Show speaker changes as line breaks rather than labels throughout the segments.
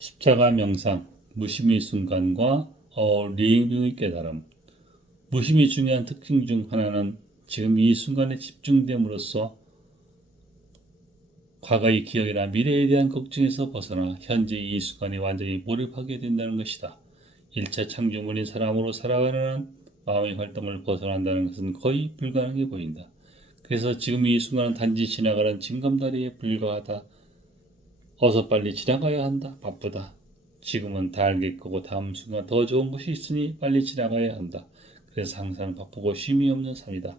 십자가 명상, 무심의 순간과 어리의 깨달음. 무심이 중요한 특징 중 하나는 지금 이 순간에 집중됨으로써 과거의 기억이나 미래에 대한 걱정에서 벗어나 현재 이 순간에 완전히 몰입하게 된다는 것이다. 1차 창조물인 사람으로 살아가는 한 마음의 활동을 벗어난다는 것은 거의 불가능해 보인다. 그래서 지금 이 순간은 단지 지나가는 징검다리에 불과하다. 어서 빨리 지나가야 한다. 바쁘다. 지금은 다 알겠고 다음 순간 더 좋은 것이 있으니 빨리 지나가야 한다. 그래서 항상 바쁘고 쉼이 없는 삶이다.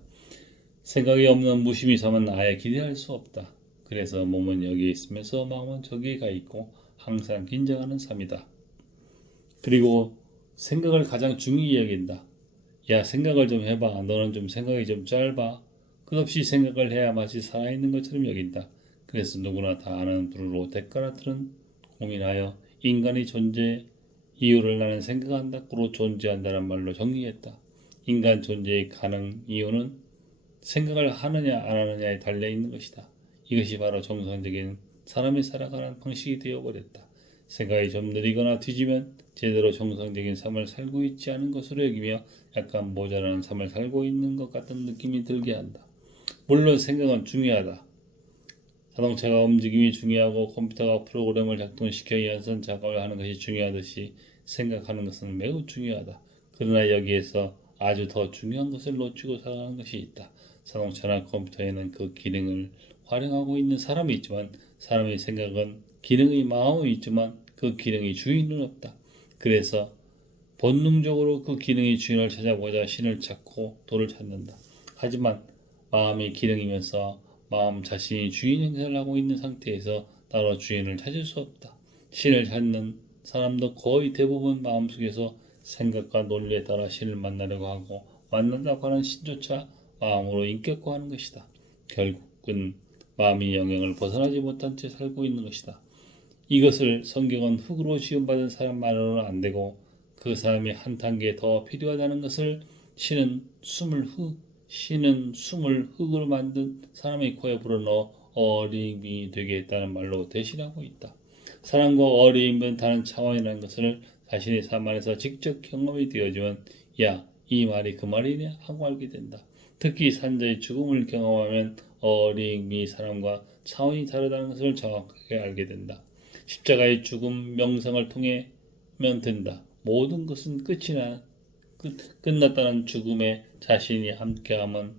생각이 없는 무심히 삶은 아예 기대할 수 없다. 그래서 몸은 여기에 있으면서 마음은 저기에 가 있고 항상 긴장하는 삶이다. 그리고 생각을 가장 중요히 여긴다. 야 생각을 좀 해봐. 너는 좀 생각이 좀 짧아. 끝없이 생각을 해야 마치 살아있는 것처럼 여긴다. 그래서 누구나 다 아는 불로 데카르트는 고민하여 인간의 존재 이유를 나는 생각한다. 꾸로 존재한다는 말로 정리했다. 인간 존재의 가능 이유는 생각을 하느냐 안 하느냐에 달려 있는 것이다. 이것이 바로 정상적인 사람이 살아가는 방식이 되어버렸다. 생각이 좀 느리거나 뒤지면 제대로 정상적인 삶을 살고 있지 않은 것으로 여기며 약간 모자라는 삶을 살고 있는 것 같은 느낌이 들게 한다. 물론 생각은 중요하다. 자동차가 움직임이 중요하고 컴퓨터가 프로그램을 작동시켜 연선 작업을 하는 것이 중요하듯이 생각하는 것은 매우 중요하다. 그러나 여기에서 아주 더 중요한 것을 놓치고 살아가는 것이 있다. 자동차나 컴퓨터에는 그 기능을 활용하고 있는 사람이 있지만 사람의 생각은 기능의 마음이 있지만 그 기능의 주인은 없다. 그래서 본능적으로 그 기능의 주인을 찾아보자 신을 찾고 도를 찾는다. 하지만 마음이 기능이면서 마음 자신이 주인 행세를 하고 있는 상태에서 따로 주인을 찾을 수 없다. 신을 찾는 사람도 거의 대부분 마음속에서 생각과 논리에 따라 신을 만나려고 하고 만난다고 하는 신조차 마음으로 인격화하는 것이다. 결국은 마음이 영향을 벗어나지 못한 채 살고 있는 것이다. 이것을 성경은 흙으로 지음받은 사람만으로는 안 되고 그 사람이 한 단계 더 필요하다는 것을 신은 숨을 흙 신은 숨을 흙으로 만든 사람의 코에 불어넣어 어림이 되게 했다는 말로 대신하고 있다. 사람과 어림은 다른 차원이라는 것을 자신의 삶 안에서 직접 경험이 되어지면 야, 이 말이 그 말이냐 하고 알게 된다. 특히 산자의 죽음을 경험하면 어림이 사람과 차원이 다르다는 것을 정확하게 알게 된다. 십자가의 죽음 명상을 통해면 된다. 모든 것은 끝이 나 끝, 끝났다는 죽음에 자신이 함께함은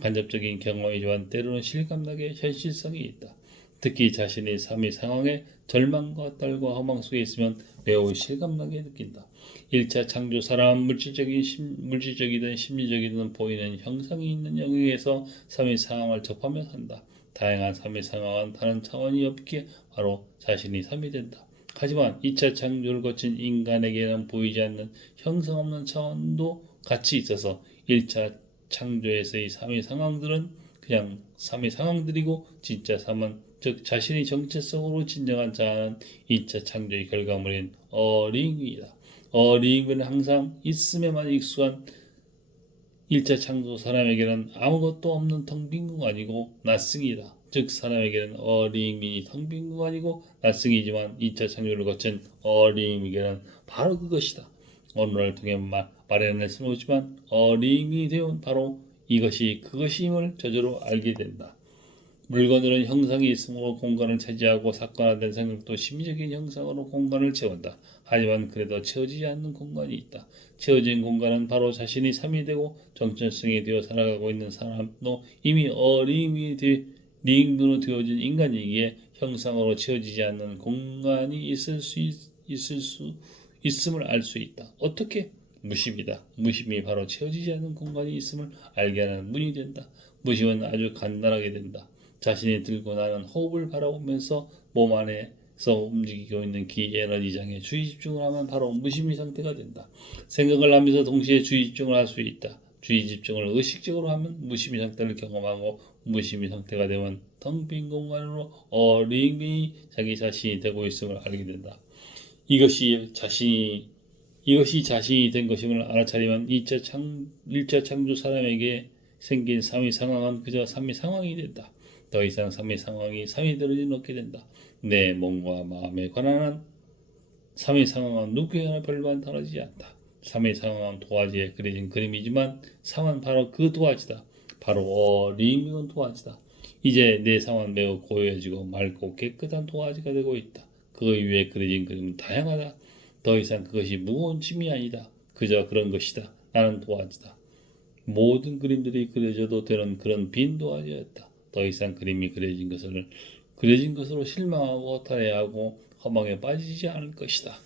간접적인 경험이지만 때로는 실감나게 현실성이 있다. 특히 자신이 삶의 상황에 절망과 딸과 허망 속에 있으면 매우 실감나게 느낀다. 1차 창조 사람 물질적인 심, 물질적이든 심리적이든 보이는 형상이 있는 영역에서 삶의 상황을 접하며 산다. 다양한 삶의 상황은 다른 차원이 없기에 바로 자신이 삶이 된다. 하지만 2차 창조를 거친 인간에게는 보이지 않는 형성 없는 차원도 같이 있어서 1차 창조에서의 삶의 상황들은 그냥 삶의 상황들이고 진짜 삶은 즉 자신의 정체성으로 진정한 자아는 2차 창조의 결과물인 어링이다. 어링은 항상 있음에만 익숙한 1차 창조 사람에게는 아무것도 없는 텅 빈 공간이고 낯승이다. 즉 사람에게는 어림이 텅빈 공간이고 낯승이지만 2차 창조를 거친 어림에게는 바로 그것이다. 언어를 통해 말, 말해낼 수는 없지만 어림이 되온 바로 이것이 그것임을 저절로 알게 된다. 물건들은 형상이 있으므로 공간을 차지하고 사건화된 생각도 심리적인 형상으로 공간을 채운다. 하지만 그래도 채워지지 않는 공간이 있다. 채워진 공간은 바로 자신이 삶이 되고 정체성이 되어 살아가고 있는 사람도 이미 어림이 되, 링으로 되어진 인간이기에 형상으로 채워지지 않는 공간이 있을 수 있, 있을 수 있음을 알 수 있다. 어떻게? 무심이다. 무심이 바로 채워지지 않는 공간이 있음을 알게 하는 문이 된다. 무심은 아주 간단하게 된다. 자신이 들고 나는 호흡을 바라보면서 몸 안에서 움직이고 있는 기 에너지장에 주의 집중을 하면 바로 무심의 상태가 된다. 생각을 하면서 동시에 주의 집중을 할 수 있다. 주의 집중을 의식적으로 하면 무심의 상태를 경험하고 무심의 상태가 되면 텅 빈 공간으로 어림이 자기 자신이 되고 있음을 알게 된다. 이것이 자신이 이것이 자신이 된 것임을 알아차리면 2차 창, 1차 창조 사람에게 생긴 삶의 상황은 그저 삶의 상황이 된다. 더 이상 삶의 상황이 삶이 되어지는 없게 된다. 내 몸과 마음에 관한 삶의 상황은 누구에게나 별반 다르지 않다. 삶의 상황은 도화지에 그려진 그림이지만 상황은 바로 그 도화지다. 바로 익은 도화지다. 이제 내 상황은 매우 고요해지고 맑고 깨끗한 도화지가 되고 있다. 그 위에 그려진 그림은 다양하다. 더 이상 그것이 무거운 짐이 아니다. 그저 그런 것이다. 나는 도화지다. 모든 그림들이 그려져도 되는 그런 빈 도화지였다. 더 이상 그림이 그려진 것을 그려진 것으로 실망하고 탈해하고 허망에 빠지지 않을 것이다.